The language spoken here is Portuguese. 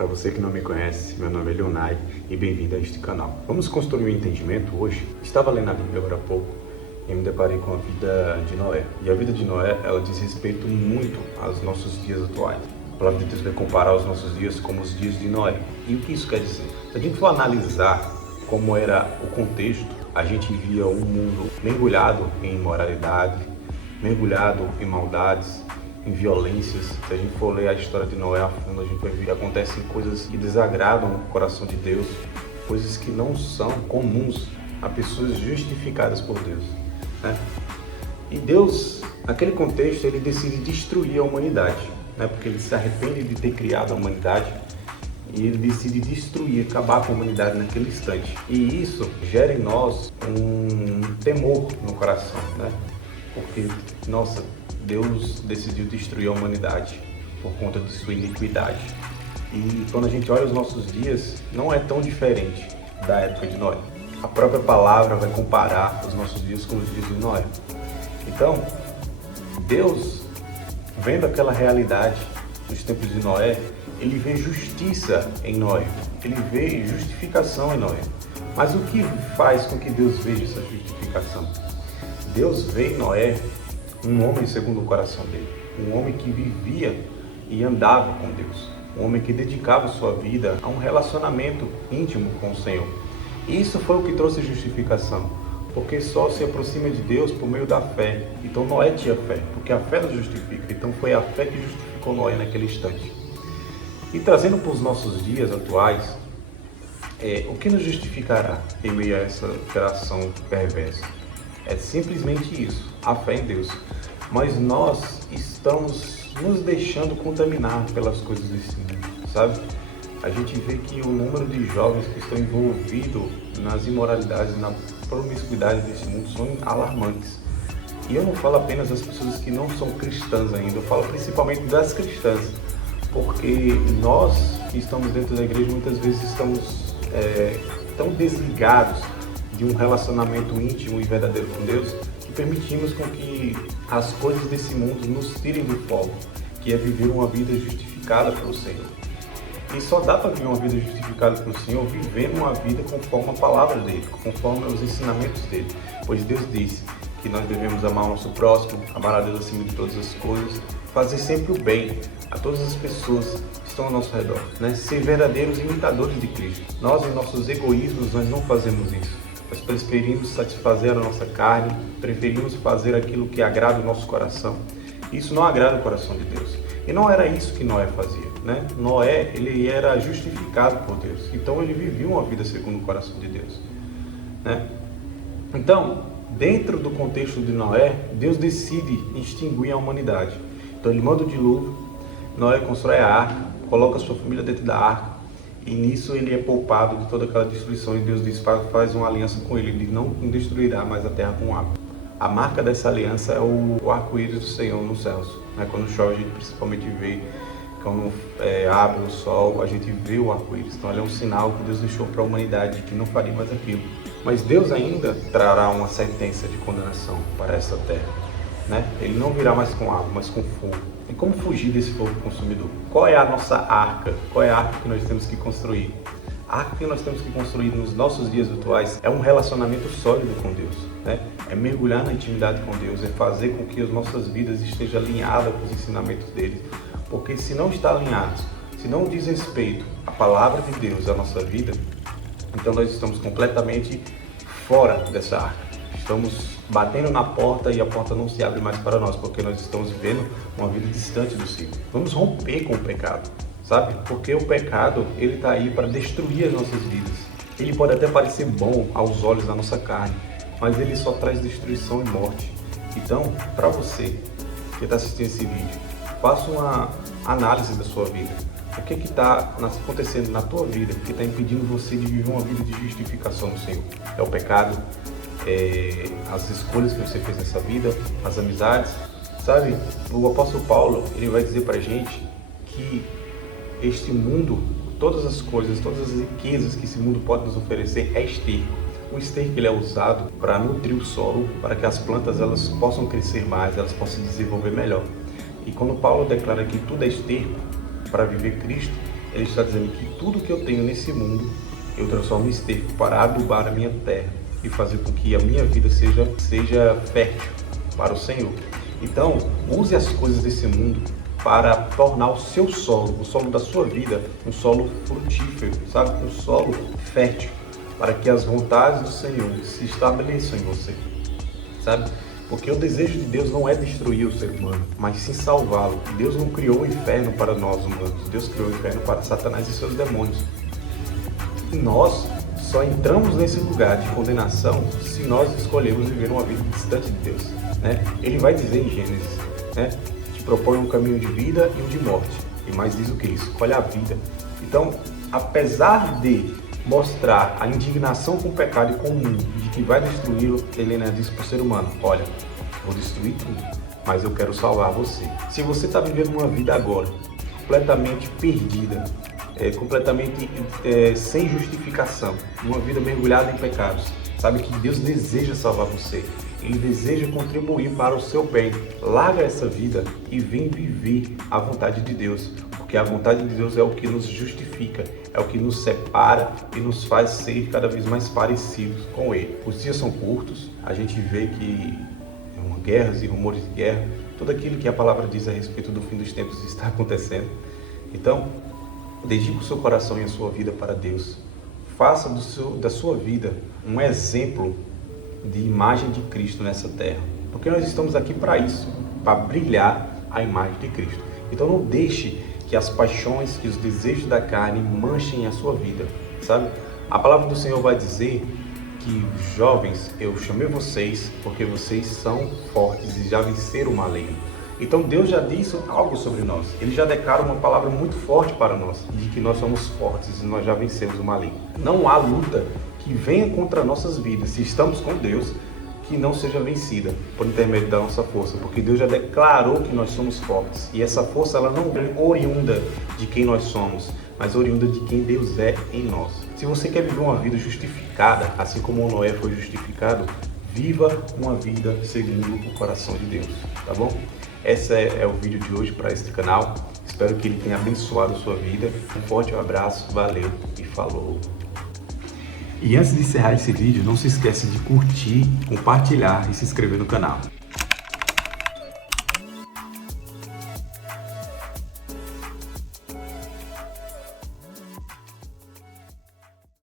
Para você que não me conhece, meu nome é Leonai e bem-vindo a este canal. Vamos construir um entendimento hoje. Estava lendo a Bíblia agora há pouco e me deparei com a vida de Noé. E a vida de Noé, ela diz respeito muito aos nossos dias atuais. A palavra de Deus vai comparar os nossos dias como os dias de Noé. E o que isso quer dizer? Se a gente for analisar como era o contexto, a gente via um mundo mergulhado em imoralidade, mergulhado em maldades, em violências. Se a gente for ler a história de Noé a fundo, a gente vai ver que acontecem coisas que desagradam o coração de Deus, coisas que não são comuns a pessoas justificadas por Deus, né? E Deus, naquele contexto, ele decide destruir a humanidade, né? Porque ele se arrepende de ter criado a humanidade e ele decide destruir, acabar com a humanidade naquele instante. E isso gera em nós um temor no coração, né? Porque, nossa, Deus decidiu destruir a humanidade por conta de sua iniquidade. E quando a gente olha os nossos dias, não é tão diferente da época de Noé. A própria palavra vai comparar os nossos dias com os dias de Noé. Então, Deus, vendo aquela realidade dos tempos de Noé, ele vê justiça em Noé, ele vê justificação em Noé. Mas o que faz com que Deus veja essa justificação? Deus vê em Noé um homem segundo o coração dele, um homem que vivia e andava com Deus, um homem que dedicava sua vida a um relacionamento íntimo com o Senhor. E isso foi o que trouxe justificação, porque só se aproxima de Deus por meio da fé. Então Noé tinha fé, porque a fé nos justifica. Então foi a fé que justificou Noé naquele instante. E trazendo para os nossos dias atuais, o que nos justificará em meio a essa geração perversa? É simplesmente isso, a fé em Deus. Mas nós estamos nos deixando contaminar pelas coisas desse mundo, sabe? A gente vê que o número de jovens que estão envolvidos nas imoralidades, na promiscuidade desse mundo são alarmantes. E eu não falo apenas das pessoas que não são cristãs ainda, eu falo principalmente das cristãs. Porque nós que estamos dentro da igreja muitas vezes estamos tão desligados de um relacionamento íntimo e verdadeiro com Deus, que permitimos com que as coisas desse mundo nos tirem do foco, que é viver uma vida justificada pelo Senhor. E só dá para viver uma vida justificada pelo Senhor vivendo uma vida conforme a palavra dele, conforme os ensinamentos dele. Pois Deus disse que nós devemos amar o nosso próximo, amar a Deus acima de todas as coisas, fazer sempre o bem a todas as pessoas que estão ao nosso redor, né? Ser verdadeiros imitadores de Cristo. Nós, em nossos egoísmos, nós não fazemos isso. Nós preferimos satisfazer a nossa carne, preferimos fazer aquilo que agrada o nosso coração. Isso não agrada o coração de Deus. E não era isso que Noé fazia, né? Noé, ele era justificado por Deus. Então ele vivia uma vida segundo o coração de Deus, né? Então, dentro do contexto de Noé, Deus decide extinguir a humanidade. Então ele manda o dilúvio, Noé constrói a arca, coloca a sua família dentro da arca, e nisso ele é poupado de toda aquela destruição, e Deus diz, faz uma aliança com ele, ele não destruirá mais a terra com água. A marca dessa aliança é o arco-íris do Senhor nos céus, né? Quando chove a gente principalmente vê, quando abre o sol, a gente vê o arco-íris. Então ele é um sinal que Deus deixou para a humanidade, que não faria mais aquilo. Mas Deus ainda trará uma sentença de condenação para essa terra, né? Ele não virá mais com água, mas com fogo. E como fugir desse fogo consumidor? Qual é a nossa arca? Qual é a arca que nós temos que construir? A arca que nós temos que construir nos nossos dias atuais é um relacionamento sólido com Deus, né? É mergulhar na intimidade com Deus, é fazer com que as nossas vidas estejam alinhadas com os ensinamentos dele. Porque se não está alinhado, se não diz respeito à palavra de Deus à nossa vida, então nós estamos completamente fora dessa arca. Estamos batendo na porta e a porta não se abre mais para nós, porque nós estamos vivendo uma vida distante do Senhor. Vamos romper com o pecado, sabe? Porque o pecado, ele está aí para destruir as nossas vidas. Ele pode até parecer bom aos olhos da nossa carne, mas ele só traz destruição e morte. Então, para você que está assistindo esse vídeo, faça uma análise da sua vida. O que está acontecendo na tua vida que está impedindo você de viver uma vida de justificação no Senhor? É o pecado? As escolhas que você fez nessa vida, as amizades, sabe? O apóstolo Paulo, ele vai dizer pra gente que este mundo, todas as coisas, todas as riquezas que esse mundo pode nos oferecer é esterco. O esterco, ele é usado para nutrir o solo, para que as plantas elas possam crescer mais, elas possam se desenvolver melhor. E quando Paulo declara que tudo é esterco para viver Cristo, Ele está dizendo que tudo que eu tenho nesse mundo, eu transformo em esterco para adubar a minha terra e fazer com que a minha vida seja fértil para o Senhor. Então, use as coisas desse mundo para tornar o seu solo, o solo da sua vida, um solo frutífero, sabe? Um solo fértil, para que as vontades do Senhor se estabeleçam em você, sabe? Porque o desejo de Deus não é destruir o ser humano, mas sim salvá-lo. Deus não criou o inferno para nós humanos, Deus criou o inferno para Satanás e seus demônios. E nós só entramos nesse lugar de condenação se nós escolhermos viver uma vida distante de Deus, né? Ele vai dizer em Gênesis, né? Te propõe um caminho de vida e um de morte. E mais diz o que? Escolhe a vida. Então, apesar de mostrar a indignação com o pecado e com o mundo, de que vai destruí-lo, Helena diz para o ser humano: olha, vou destruir tudo, mas eu quero salvar você. Se você está vivendo uma vida agora completamente perdida, completamente sem justificação, uma vida mergulhada em pecados, sabe que Deus deseja salvar você. Ele deseja contribuir para o seu bem. Larga essa vida e vem viver a vontade de Deus, porque a vontade de Deus é o que nos justifica, é o que nos separa e nos faz ser cada vez mais parecidos com Ele. Os dias são curtos, a gente vê que guerras e rumores de guerra, tudo aquilo que a palavra diz a respeito do fim dos tempos está acontecendo. Então, dedique o seu coração e a sua vida para Deus. Faça da sua vida um exemplo de imagem de Cristo nessa terra, porque nós estamos aqui para isso, para brilhar a imagem de Cristo. Então não deixe que as paixões e os desejos da carne manchem a sua vida, sabe? A palavra do Senhor vai dizer que, jovens, eu chamei vocês porque vocês são fortes e já venceram o maligno. Então Deus já disse algo sobre nós, Ele já declara uma palavra muito forte para nós, de que nós somos fortes e nós já vencemos o maligno. Não há luta que venha contra nossas vidas, se estamos com Deus, que não seja vencida por intermédio da nossa força, porque Deus já declarou que nós somos fortes, e essa força ela não é oriunda de quem nós somos, mas oriunda de quem Deus é em nós. Se você quer viver uma vida justificada, assim como Noé foi justificado, viva uma vida segundo o coração de Deus, tá bom? Esse é o vídeo de hoje para este canal. Espero que ele tenha abençoado a sua vida. Um forte abraço, valeu e falou! E antes de encerrar esse vídeo, não se esqueça de curtir, compartilhar e se inscrever no canal.